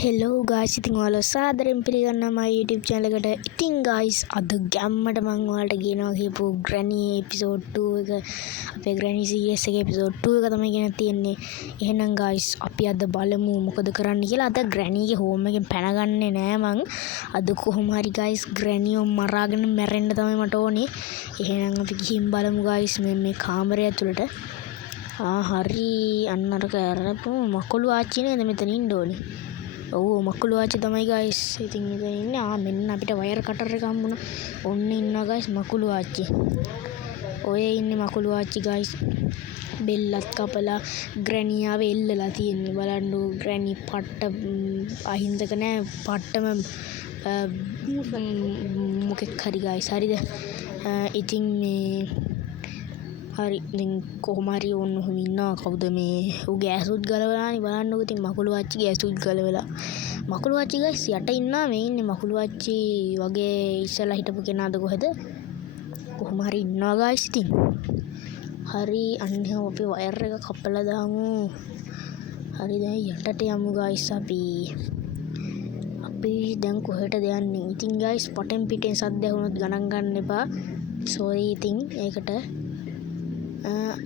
Hello ගායිස්, ඉතින් ඔයාලා සාදරයෙන් පිළිගන්නවා මගේ YouTube channel එකට. ඉතින් ගායිස්, අද ගැම්මට මම ඔයාලට කියනවා කියපු Granny episode 2 එක, අපේ Granny series එකේ episode 2 එක තමයි ගෙන තියෙන්නේ. එහෙනම් ගායිස්, අපි අද බලමු මොකද කරන්න කියලා. අද Granny ගේ home එකෙන් පැනගන්නේ නෑ මං. අද කොහොම හරි ගායිස් Granny ව මරාගෙන මැරෙන්න තමයි මට ඕනේ. එහෙනම් අපි ගිහින් බලමු ගායිස් මේ කාමරය ඇතුළට. හරි, අන්න අර කරපු මකුළු ආච්චි නේද මෙතන ඉන්න ඕනේ. ඔව් මකුළු ආච්චි තමයි ගයිස්. ඉතින් මෙතන ඉන්නේ. මෙන්න අපිට වයර් කටර් එක හම්බුණා. ඔන්න ඉන්නවා ගයිස් මකුළු ආච්චි. ඔය ඉන්නේ මකුළු ආච්චි ගයිස්. බෙල්ලත් කපලා Granny ආව එල්ලලා තියෙන්නේ. බලන්න Granny පට්ට අහිංසක නෑ. පට්ටම මොකෙක් හරි ගයිස්. හරිද? ඉතින් මේ හරි ඉතින් කොහොම හරි ඔන්න ඔහොම ඉන්නවා. කවුද මේ? ඌගේ ඇසුත් ගලවලානේ. බලන්නකෝ ඉතින් මකුළු ආච්චිගේ ඇසුත් ගලවලා. මකුළු ආච්චි ගයිස් යට ඉන්නවා. මේ ඉන්නේ මකුළු ආච්චි වගේ ඉස්සලා හිටපු කෙනාද කොහෙද? කොහොම හරි ඉන්නවා ගයිස්. ඉතින් හරි අන්න අපි වයර් එක කපලා දාමු. හරි දැන් යටට යමු ගයිස්. අපි දැන් කොහෙටද යන්නේ? ඉතින් ගයිස් පටෙන් පිටෙන් සද්ද ඇහුනොත් ගණන් ගන්න එපා. සෝරි ඉතින් ඒකට.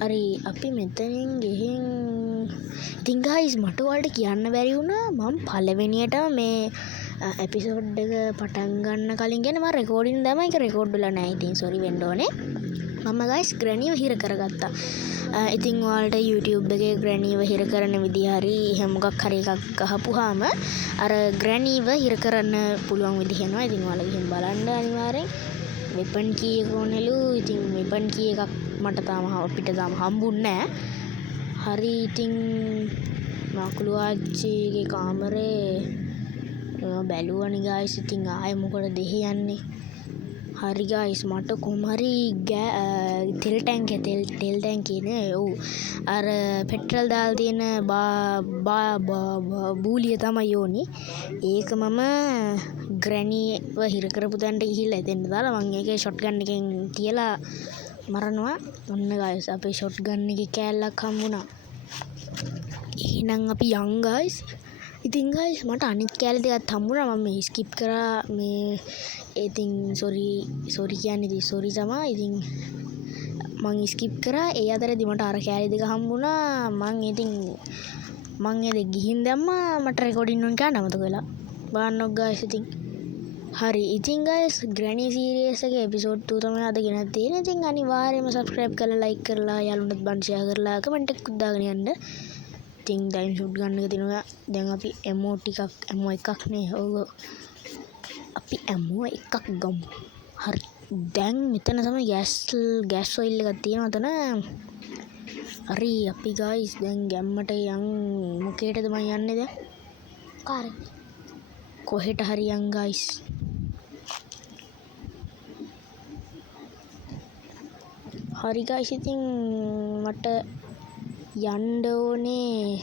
හරි අපි මෙතනින් ගිහින් ඉතින් ගයිස් මට ඔයාලට කියන්න බැරි වුණා මම පළවෙනියටම මේ එපිසෝඩ් එක පටන් ගන්න කලින් කියන්නේ මම රෙකෝඩින් දැම්මා. ඒක රෙකෝඩ් වෙලා නැහැ. ඉතින් සෝරි වෙන්න ඕනේ. මම ගයිස් Grannyව හිර කරගත්තා. ඉතින් ඔයාලට YouTube එකේ Grannyව හිර කරන විදිහ හරි එහෙම මොකක් හරි එකක් අහපුවාම අර Grannyව හිර කරන්න පුළුවන් විදිහ එනවා. ඉතින් ඔයාලා ගිහින් බලන්න අනිවාර්යෙන්. වෙපන් කී එක ඕනෙලු. ඉතින් වෙපන් කී එකක් මට අපිට තාම හම්බුන්නේ නැහැ. හරි ඉතින් මකුළු ආච්චිගේ කාමරේ බැලුවනේ ගයිස්. ඉතින් ආයෙ මොකටද දෙහි යන්නේ? හරි ගයිස් මට කොහොම හරි තෙල් ටැංකිය නේ. ඔව් අර පෙට්‍රල් දාලා තියෙන බූලිය තමයි ඕනේ. ඒක මම Grannyව හිර කරපු තැනට ගිහිල්ලා එතෙන්ට දාලා මම ඒකේ ෂොට් ගන් එකෙන් තියලා මරනවා. ඔන්න ගයිස් අපේ ෂොට් ගන් එකේ කෑල්ලක් හම්බුණා. එහෙනම් අපි යන් ගයිස්. ඉතින් ගයිස් මට අනිත් කෑලි දෙකක් හම්බුණා. මම මේ ස්කිප් කරා මේ. ඉතින් සෝරි කියන්නේ ඉතින් සෝරි තමයි. ඉතින් මං ස්කිප් කරා. ඒ අතරේදී මට අර කෑලි දෙක හම්බුණා. මං ඒ ගිහින් දැම්මා. මට රෙකෝඩින් ඔන් කරන්න අමතක වෙලා. බලන්නකො ගයිස්. ඉතින් හරි ඉතින් ගයිස් Granny series එකේ episode 2 තමයි අද ගෙනත් තියෙන්නේ. ඉතින් අනිවාර්යයෙන්ම subscribe කරලා like කරලා යාළුවන්ටත් බන් share කරලා comment එකක් දාගෙන යන්න. ඉතින් දැන් shoot ගන්න එක දිනවා. දැන් අපි ammo එකක් නේ. ඔව් අපි ammo එකක් ගමු. හරි දැන් මෙතන තමයි gas oil එකක් තියෙනවා එතන. හරි අපි guys දැන් ගැම්මට යන්. මොකේටද මම යන්නේ දැන්? කාර් කොහෙට හරි යන් guys. හරි guys ඉතින් මට යන්න ඕනේ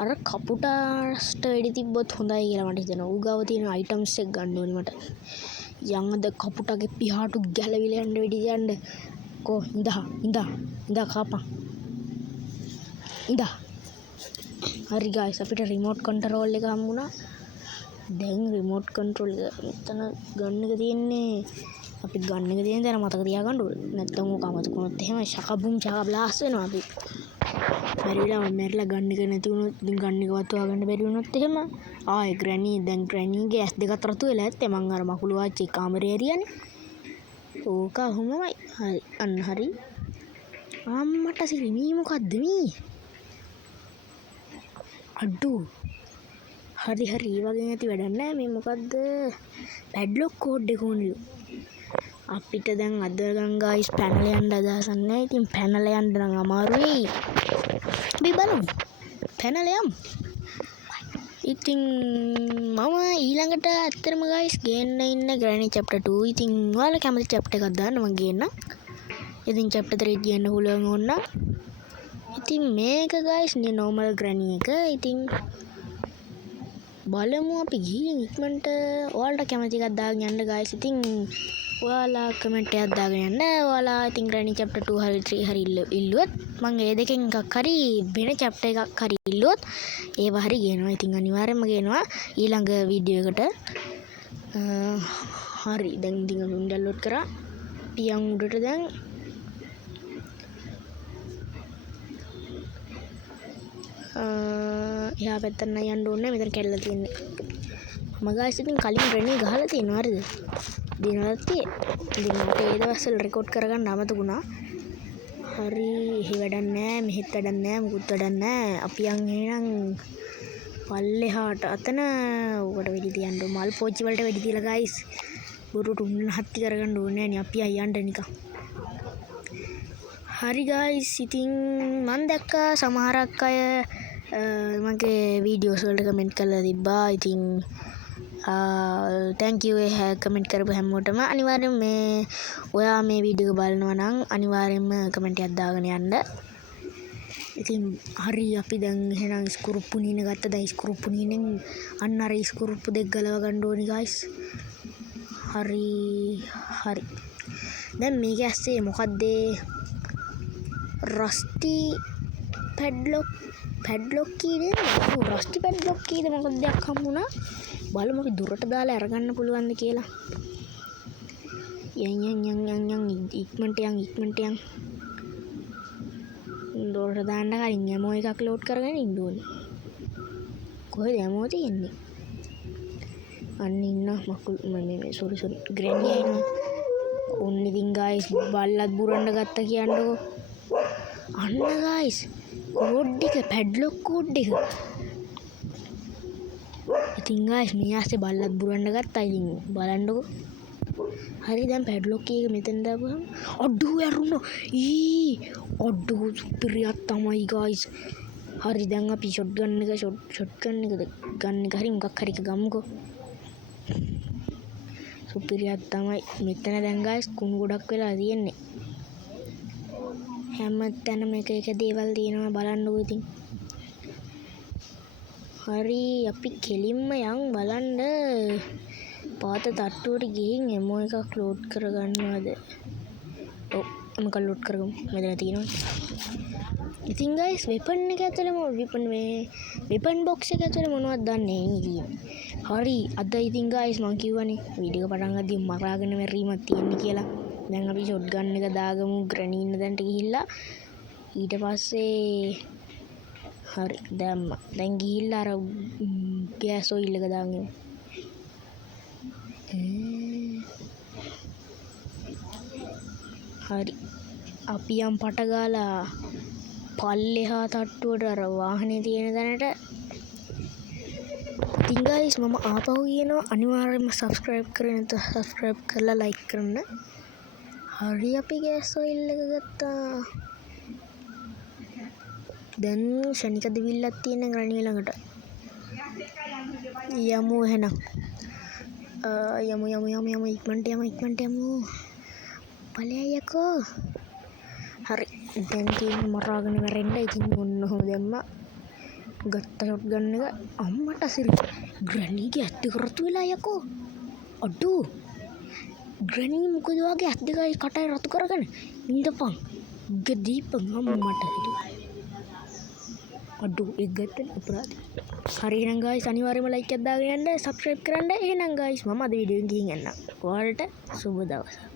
අර කපුටාස්ට වෙඩි තිබ්බොත් හොඳයි කියලා මට හිතෙනවා. ඌ ගාව තියෙන අයිටම්ස් එක ගන්න ඕනේ මට. යංගද කපුටාගේ පිහාටු ගැලවිලා යන්න වෙඩි යන්න. කෝ ඉඳා කාපන්. ඉඳා. හරි guys අපිට රිමෝට් කන්ට්‍රෝල් එක හම්බුණා. දැන් රිමෝට් කන්ට්‍රෝල් එක මෙතන ගන්න එක තියෙන්නේ. අපි ගන්න එක තියෙන දේ මතක තියාගන්න ඕනේ. නැත්නම් ඕක අමතක වුණොත් එහෙම ශකබුම් ශකබ්ලාස් වෙනවා අපි. මැරිලා ගන්න එක නැති වුණොත් ඉතින් ගන්න එක වත්වා ගන්න බැරි වුණොත් එහෙම ආයේ Grannyගේ ඇස් දෙකත් රතු වෙලා ඇත්තේ. මං අර මකුළු ආච්චි කාමරේ ඇරියානේ. ඕක ඔහොමයි. හරි අන්න හරි. අම්මට සිරි මේ මොකද්ද මේ? අඩු. හරි ඒ වගේ නැති වැඩක් නෑ. මේ මොකද්ද? පැඩ්ලොක් කෝඩ් එක ඕනෙලු. අපිට දැන් අද ගංගායිස් පැනලා යන්න අදහසක් නැහැ. ඉතින් පැනලා යන්න නම් අමාරුයි. අපි බලමු. පැනලා යමු. ඉතින් මම ඊළඟට ඇත්තටම ගයිස් ගේන්න ඉන්න Granny chapter 2. ඉතින් ඔයාලා කැමති chapter එකක් දාන්න මම ගේන්නම්. ඉතින් chapter 3 කියන්න පුළුවන් ඕන. ඉතින් මේක ගයිස් නේ normal Granny එක. ඉතින් බලමු අපි ගිහින් ඉක්මනට ඔයාලට කැමති එකක් දාගෙන යන්න ගයිස්. ඉතින් ඔයාලා කමෙන්ට් එකක් දාගෙන යන්න. ඔයාලා ඉතින් ග්‍රැනි chapter 2 හරි 3 හරි ඉල්ලුවොත් මම ඒ දෙකෙන් එකක් හරි වෙන chapter එකක් හරි ඉල්ලුවොත් ඒව හරි ගේනවා. ඉතින් අනිවාර්යයෙන්ම ගේනවා ඊළඟ වීඩියෝ එකට. හරි දැන් ඉතින් අපි ඩවුන්ලෝඩ් කරා. පියන් උඩට දැන් එහා පැත්තට යන්න ඕනේ. මෙතන කැඩලා තියෙන්නේ. මම ගායිස් ඉතින් කලින් ග්‍රැනි ගහලා තියෙනවා හරිද? දිනවලත් ඉතින් මට ඒ දවස්වල රෙකෝඩ් කරගන්න අමතකුණා. හරි එහෙ වැඩක් නැහැ, මෙහෙත් වැඩක් නැහැ, මුකුත් වැඩක් නැහැ. අපි යන් එහෙනම් පල්ලෙහාට අතන උකට වෙඩි තියන්න මල් පෝච්චි වලට වෙඩි තියලා ගයිස් බොරුට උන්න හත්ති කරගන්න ඕනේ නේ අපි යන්න නිකන්. හරි ගයිස් ඉතින් මම දැක්කා සමහරක් අය මගේ වීඩියෝස් වලට කමෙන්ට් කරලා තිබ්බා. ඉතින් thank you කමෙන්ට් කරපු හැමෝටම. අනිවාර්යෙන් මේ ඔයා මේ වීඩියෝ එක බලනවා නම් අනිවාර්යෙන්ම කමෙන්ට් එකක් දාගෙන යන්න. ඉතින් හරි අපි දැන් එහෙනම් ස්කුරුප්පු නින ගත්තා. දැන් ස්කුරුප්පු නිනෙන් අන්න අර ස්කුරුප්පු දෙක ගලව ගන්න ඕනි ගයිස්. හරි දැන් මේක ඇස්සේ මොකද්ද රස්ටි පැඩ්ලොක් කීයද? රස්ටි පැඩ්ලොක් කීයද මොකක්ද දෙයක් හම්බුණා. බලමු අපි දුරට දාලා අරගන්න පුළුවන්ද කියලා. යන් ඉක්මනට යන් දුරට දාන්න කලින් යමෝ එකක් ලෝඩ් කරගෙන ඉන්න ඕනේ. කොහෙද යමෝ තියෙන්නේ? අන්න ඉන්න මකුල් මේ සෝරි ග්‍රැනි එනවා. ඔන්න ඉතින් ගයිස් බල්ලත් බුරන්න ගත්ත කියන්නකෝ. අන්න ගයිස් කෝඩ් එක පැඩ්ලොක් කෝඩ් එක. ඉතින් ගයිස් මේ ආසේ බල්ලත් බුරන්න ගත්තා. ඉතින් බලන්නකෝ. හරි දැන් පැඩ්ලොක් එක මෙතන දාපුවම අඩෝ ඇරුණා. අඩෝ සුපිරියක් තමයි ගයිස්. හරි දැන් අපි ෂොට්ගන් එකද ගන්න එක හරි මොකක් හරි එක ගමුකෝ. සුපිරියක් තමයි. මෙතන දැන් ගයිස් කුණු ගොඩක් වෙලා තියෙන්නේ. හැම තැනම එක දේවල් තියෙනවා බලන්නකෝ ඉතින්. හරි අපි කෙලින්ම යන් බලන්න. පාත තට්ටුවට ගිහින් එමෝ එකක් ලෝඩ් කරගන්නවද? ඔව් මොකක් ලෝඩ් කරගමු. මෙතන තියෙනවා. ඉතින් ගයිස් වෙපන් එක ඇතුලේ වෙපන් බොක්ස් එක ඇතුලේ මොනවද දන්නේ නෑ. හරි අද ඉතින් ගයිස් මං කිව්වනේ වීඩියෝ පටන් ගද්දි මරාගෙන මැරීමක් තියෙන්නේ කියලා. දැන් අපි ෂොට්ගන් එක දාගමු ග්‍රැනි ඉන්න තැනට ගිහිල්ලා. ඊට පස්සේ හරි දැම්මා. දැන් ගිහිල්ලා අර ගෑස් ඔයිල් එක දාගමු. හරි අපි යම් පට ගාලා පල්ලෙහා තට්ටුවට අර වාහනේ තියෙන තැනට. ඉතින් ගයිස් මම ආපහු කියනවා අනිවාර්යයෙන්ම subscribe කරලා like කරන්න. හරි අපි ගෑස් ඔයිල් එක ගත්තා. දැන් ශනික දෙවිල්ලක් තියෙන ග්‍රැනි ළඟට යමු එහෙනම්. යමු ඉක්මනට යමු. බලය යකෝ. හරි දැන් තියෙන මරාගෙන මැරෙන්න. ඉතින් ඔන්න ඔහොම දැම්මා. ගත්ත ෂොට්ගන් එක අම්මට සිරි ග්‍රැනිගේ ඇස් දෙක රතු වෙලා යකෝ. අඩෝ ග්‍රැනි මොකද වගේ ඇස් දෙකයි කටයි රතු කරගෙන ඉඳපන්. ගදීපන් අම්මට සිරි. අඩෝ ඒක ගත්තන අපරාධ. හරි එහෙනම් ගයිස් අනිවාර්යයෙන්ම like එකක් දාගෙන යන්න, subscribe කරන්න. එහෙනම් ගයිස් මම අද වීඩියෝ එක ගිහින් යන්න. ඔයාලට සුබ දවසක්.